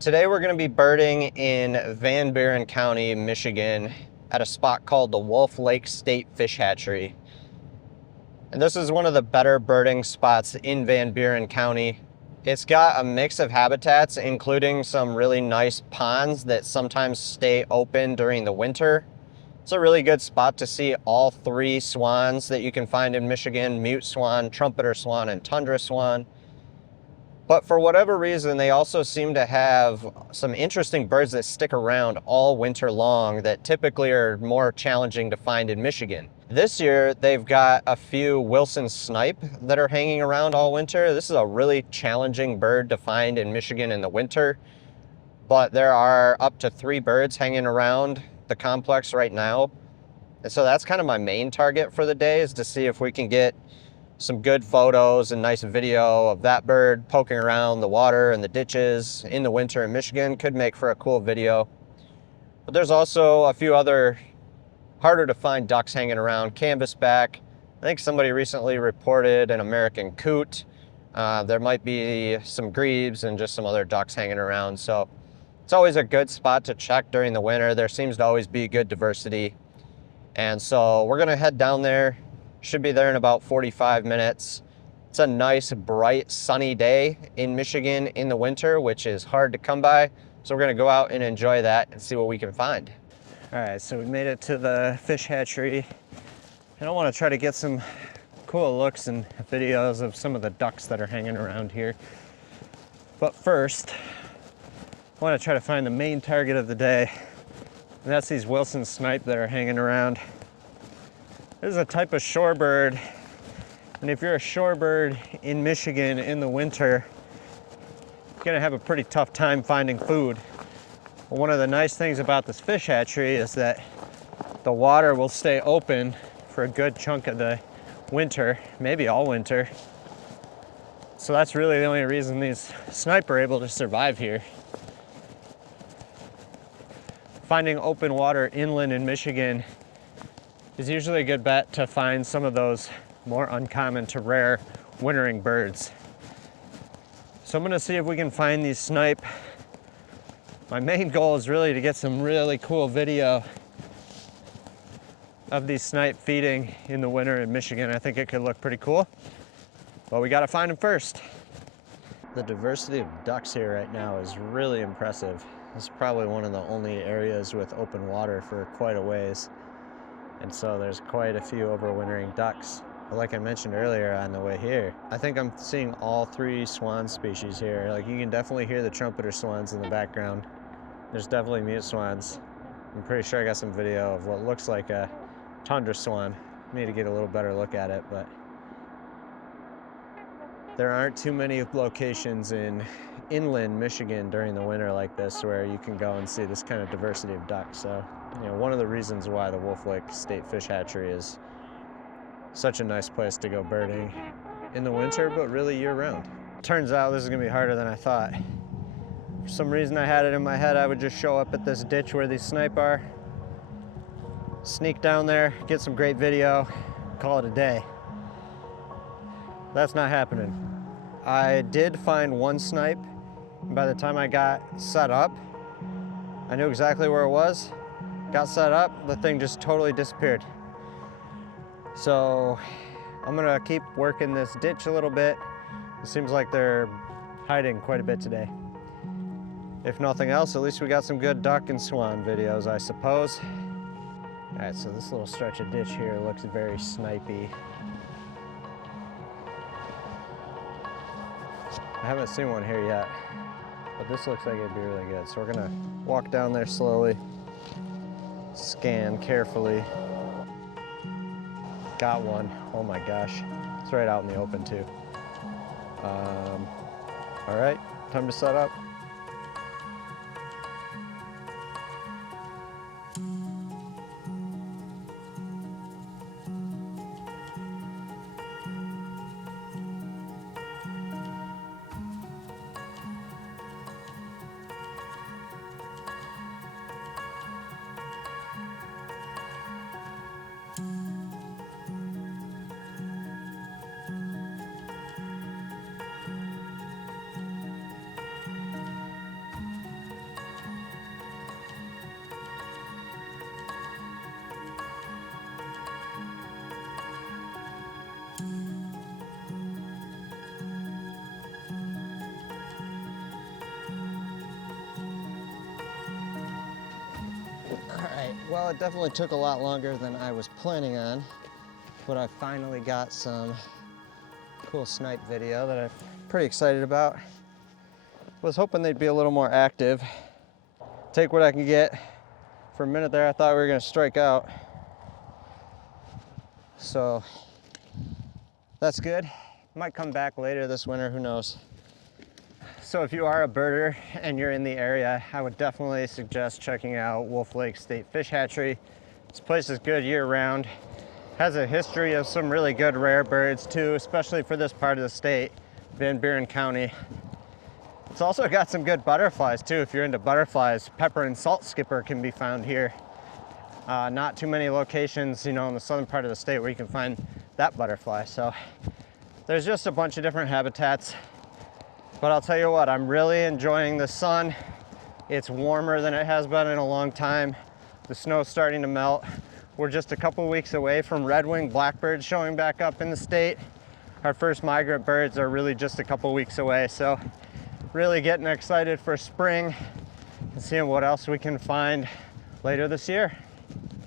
Today we're going to be birding in Buren County, Michigan at a spot called the Wolf Lake State Fish Hatchery. And this is one of the better birding spots in Buren County. It's got a mix of habitats, including some really nice ponds that sometimes stay open during the winter. It's a really good spot to see all three swans that you can find in Michigan: mute swan, trumpeter swan, and tundra swan. But for whatever reason, they also seem to have some interesting birds that stick around all winter long that typically are more challenging to find in Michigan. This year, they've got a few Wilson snipe that are hanging around all winter. This is a really challenging bird to find in Michigan in the winter, but there are up to 3 birds hanging around the complex right now. And so that's kind of my main target for the day, is to see if we can get some good photos and nice video of that bird poking around the water and the ditches in the winter in Michigan. Could make for a cool video. But there's also a few other harder to find ducks hanging around. Canvasback. I think somebody recently reported an American coot. There might be some grebes and just some other ducks hanging around. So it's always a good spot to check during the winter. There seems to always be good diversity. And so we're gonna head down there. Should be there in about 45 minutes. It's a nice, bright, sunny day in Michigan in the winter, which is hard to come by. So we're gonna go out and enjoy that and see what we can find. All right, so we made it to the fish hatchery. And I wanna try to get some cool looks and videos of some of the ducks that are hanging around here. But first, I wanna try to find the main target of the day. And that's these Wilson snipe that are hanging around. This is a type of shorebird, and if you're a shorebird in Michigan in the winter, you're gonna have a pretty tough time finding food. Well, one of the nice things about this fish hatchery is that the water will stay open for a good chunk of the winter, maybe all winter. So that's really the only reason these snipe are able to survive here. Finding open water inland in Michigan is usually a good bet to find some of those more uncommon to rare wintering birds. So I'm gonna see if we can find these snipe. My main goal is really to get some really cool video of these snipe feeding in the winter in Michigan. I think it could look pretty cool, but we gotta find them first. The diversity of ducks here right now is really impressive. This is probably one of the only areas with open water for quite a ways. And so there's quite a few overwintering ducks. But like I mentioned earlier on the way here, I think I'm seeing all 3 swan species here. Like, you can definitely hear the trumpeter swans in the background. There's definitely mute swans. I'm pretty sure I got some video of what looks like a tundra swan. Need to get a little better look at it, but there aren't too many locations in inland Michigan during the winter like this where you can go and see this kind of diversity of ducks. So, one of the reasons why the Wolf Lake State Fish Hatchery is such a nice place to go birding in the winter, but really year-round. Turns out this is gonna be harder than I thought. For some reason I had it in my head I would just show up at this ditch where these snipe are, sneak down there, get some great video, call it a day. That's not happening. I did find 1 snipe. By the time I got set up, I knew exactly where it was. Got set up, the thing just totally disappeared. So I'm gonna keep working this ditch a little bit. It seems like they're hiding quite a bit today. If nothing else, at least we got some good duck and swan videos, I suppose. All right, so this little stretch of ditch here looks very snipey. I haven't seen one here yet, but this looks like it'd be really good. So we're gonna walk down there slowly, scan carefully. Got one. Oh my gosh. It's right out in the open too. All right, time to set up. All right, well, it definitely took a lot longer than I was planning on, but I finally got some cool snipe video that I'm pretty excited about. Was hoping they'd be a little more active. Take what I can get. For a minute there, I thought we were gonna strike out. So that's good. Might come back later this winter, who knows. So if you are a birder and you're in the area, I would definitely suggest checking out Wolf Lake State Fish Hatchery. This place is good year round. Has a history of some really good rare birds too, especially for this part of the state, Buren County. It's also got some good butterflies too. If you're into butterflies, pepper and salt skipper can be found here. Not too many locations, you know, in the southern part of the state where you can find that butterfly. So there's just a bunch of different habitats. But I'll tell you what, I'm really enjoying the sun. It's warmer than it has been in a long time. The snow's starting to melt. We're just a couple weeks away from red-winged blackbirds showing back up in the state. Our first migrant birds are really just a couple weeks away. So really getting excited for spring and seeing what else we can find later this year.